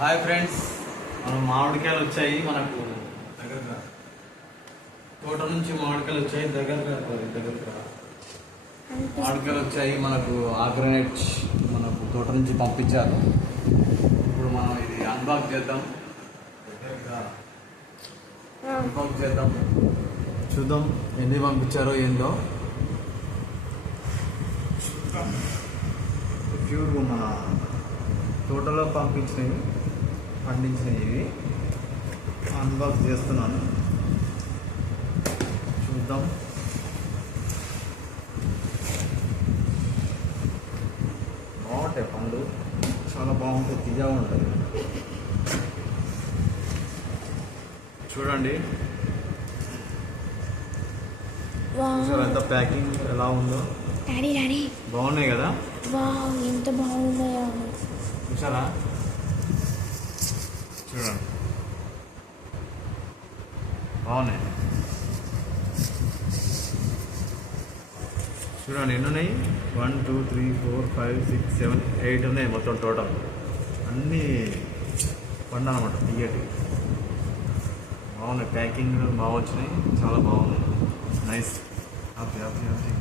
Hi friends, మనం మామిడికాయలు వచ్చాయి. మనకు దగ్గరగా తోట నుంచి మామిడికాయలు వచ్చాయి. దగ్గరగా మామిడికాయలు వచ్చాయి. మనకు ఆగ్రనేట్ మనకు తోట నుంచి పంపించారు. ఇప్పుడు మనం ఇది అన్బాక్స్ చేద్దాం. అన్బాక్స్ చేద్దాం, చూద్దాం ఎన్ని పంపించారో ఏందో. ప్యూర్ మన తోటలో పంపించినవి, పండించినవి ఇవి అన్బాక్స్ చేస్తున్నాను. చూద్దాం. బాగుంటాయి పండ్లు, చాలా బాగుంటాయి, తీయగా ఉంటుంది. చూడండి చూసారు ఎంత ప్యాకింగ్ ఎలా ఉందో. బాగున్నాయి కదా, ఎంత బాగున్నాయో చూసారా? చూడండి బాగున్నాయి. చూడండి ఎన్ని ఉన్నాయి, 1 2 3 4 5 6 7 8 ఉన్నాయి మొత్తం టోటల్. అన్నీ పండు అనమాట, తీయటి. బాగున్నాయి, ప్యాకింగ్ బాగా వచ్చినాయి, చాలా బాగున్నాయి. నైస్. Happy happy happy.